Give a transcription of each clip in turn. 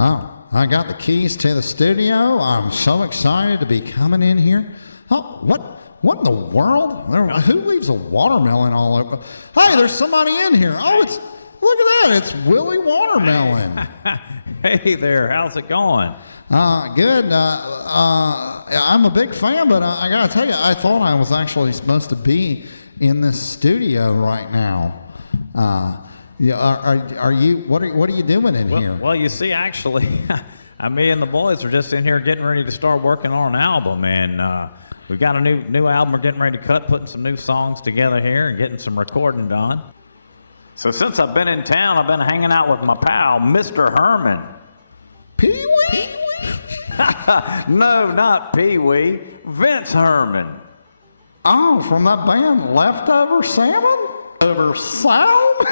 Oh, I got the keys to the studio. I'm so excited to be coming in here. Oh, what in the world? Who leaves a watermelon all over? Hey, there's somebody in here. Oh, look at that. It's Willie Watermelon. Hey there, how's it going? Good. I'm a big fan, but I gotta tell you, I thought I was actually supposed to be in this studio right now. Yeah, are you? What are you doing in here? Well, you see, actually, me and the boys are just in here getting ready to start working on an album, and we've got a new album we're getting ready to cut, putting some new songs together here, and getting some recording done. So since I've been in town, I've been hanging out with my pal, Mr. Herman. Pee-wee? No, not Pee-wee. Vince Herman. Oh, from that band Leftover Salmon? Over salmon?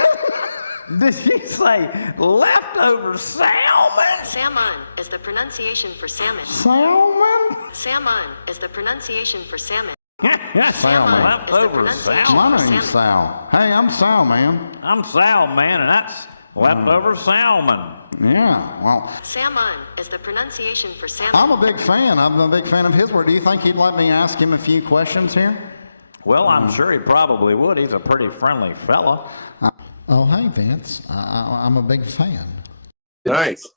Did you say leftover salmon? Salmon is the pronunciation for salmon. Salmon? Salmon is the pronunciation for salmon. Salmon. Leftover salmon. My name's Sal. Hey, I'm Sal, man. I'm Sal, man, and that's leftover salmon. Yeah, well, Salmon is the pronunciation for salmon. I'm a big fan. I'm a big fan of his work. Do you think he'd let me ask him a few questions here? Well, I'm sure he probably would. He's a pretty friendly fella. Oh, hey, Vince. I'm a big fan. Nice.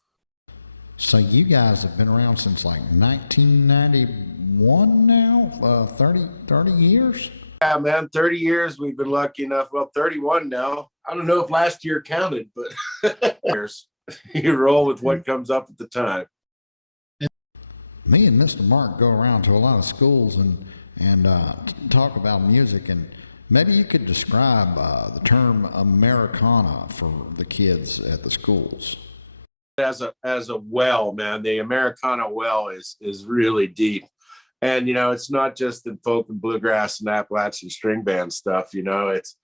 So you guys have been around since like 1991 now? 30 years? Yeah, man, 30 years. We've been lucky enough. Well, 31 now. I don't know if last year counted, but years. You roll with what comes up at the time. Me and Mr. Mark go around to a lot of schools and talk about music, and maybe you could describe the term Americana for the kids at the schools. As a well, man, the Americana well is really deep. And, you know, it's not just in folk and bluegrass and Appalachian string band stuff, you know, it's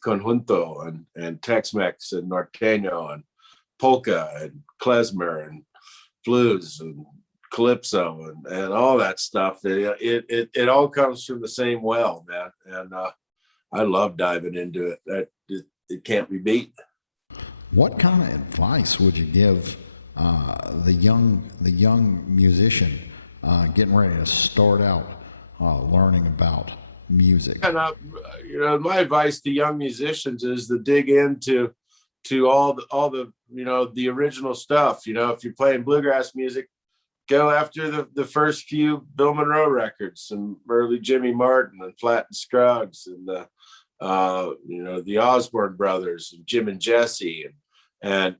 conjunto and Tex-Mex and norteño and polka and klezmer and blues and calypso and all that stuff. It all comes from the same well, man. And I love diving into it. It can't be beat. What kind of advice would you give the young musician getting ready to start out learning about music? And you know, my advice to young musicians is to dig into all the you know, the original stuff. You know, if you're playing bluegrass music, go after the first few Bill Monroe records, some early Jimmy Martin and Flatt and Scruggs, and the you know, the Osborne brothers and Jim and Jesse, and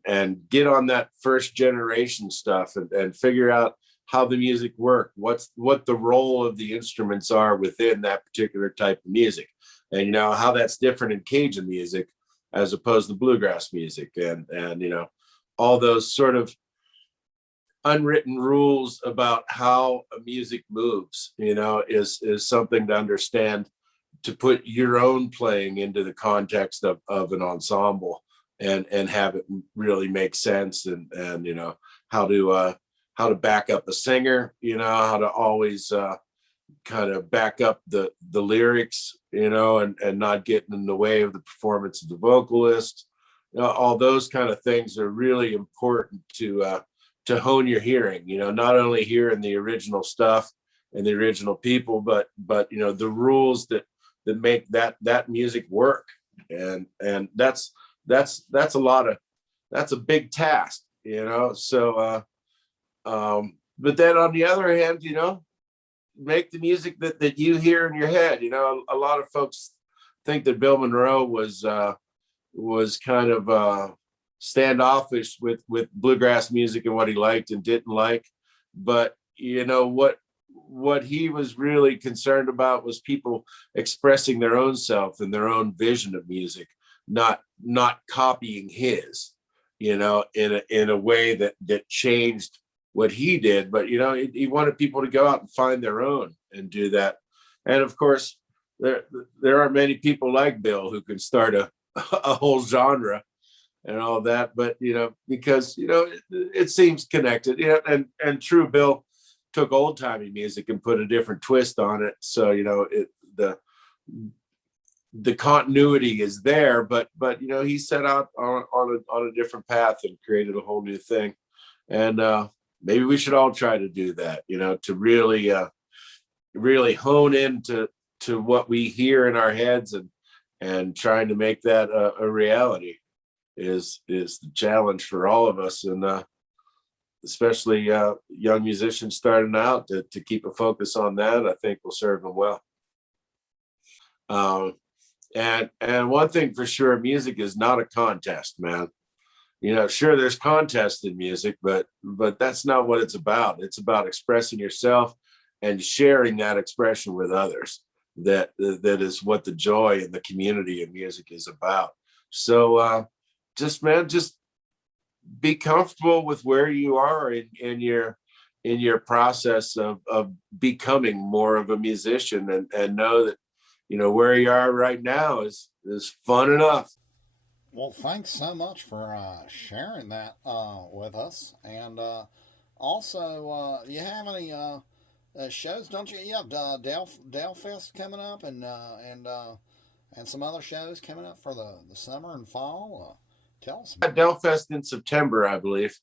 get on that first generation stuff and figure out how the music worked, what the role of the instruments are within that particular type of music, and you know how that's different in Cajun music as opposed to bluegrass music, and you know, all those sort of unwritten rules about how a music moves, you know, is something to understand, to put your own playing into the context of an ensemble and have it really make sense, and you know, how to back up a singer, you know, how to always kind of back up the lyrics, you know, and not getting in the way of the performance of the vocalist. You know, all those kind of things are really important to hone your hearing, you know, not only hearing the original stuff and the original people, but you know, the rules that make that music work. And that's a big task, you know. So but then on the other hand, you know, make the music that you hear in your head. You know, a lot of folks think that Bill Monroe was kind of standoffish with bluegrass music and what he liked and didn't like. But you know, what he was really concerned about was people expressing their own self and their own vision of music, not copying his, you know, in a way that changed what he did. But you know, he wanted people to go out and find their own and do that. And of course, there aren't many people like Bill who can start a whole genre and all that. But you know, because you know, it seems connected. Yeah, and true, Bill took old timey music and put a different twist on it. So you know, the continuity is there, but you know, he set out on a different path and created a whole new thing. and maybe we should all try to do that, to really really hone into what we hear in our heads, and trying to make that a reality is the challenge for all of us, and especially young musicians starting out, to keep a focus on that, I think will serve them well. And one thing for sure, music is not a contest, man. Sure, there's contests in music, but that's not what it's about. It's about expressing yourself and sharing that expression with others. That is what the joy and the community of music is about. So just be comfortable with where you are in your process of becoming more of a musician, and know that where you are right now is fun enough. Well, thanks so much for sharing that with us. And also, you have any shows? Don't you? You have Dale Fest coming up, and some other shows coming up for the summer and fall. Tell us. Dale Fest in September, I believe.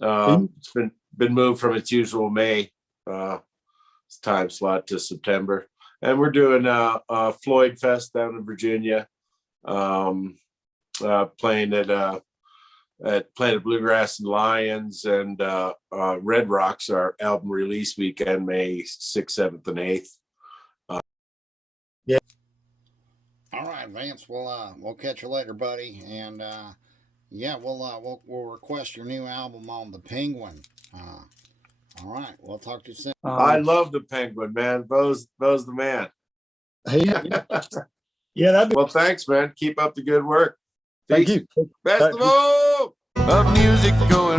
It's been moved from its usual May time slot to September, and we're doing Floyd Fest down in Virginia. Playing at Planet Bluegrass and Lions, and Red Rocks, our album release weekend, May 6th, 7th, and 8th. Yeah. All right, Vance. We'll catch you later, buddy. And yeah, we'll request your new album on the Penguin. All right, we'll talk to you soon. I love the Penguin, man. Bo's the man. Yeah, well, thanks, man. Keep up the good work. Thank you. Festival of music going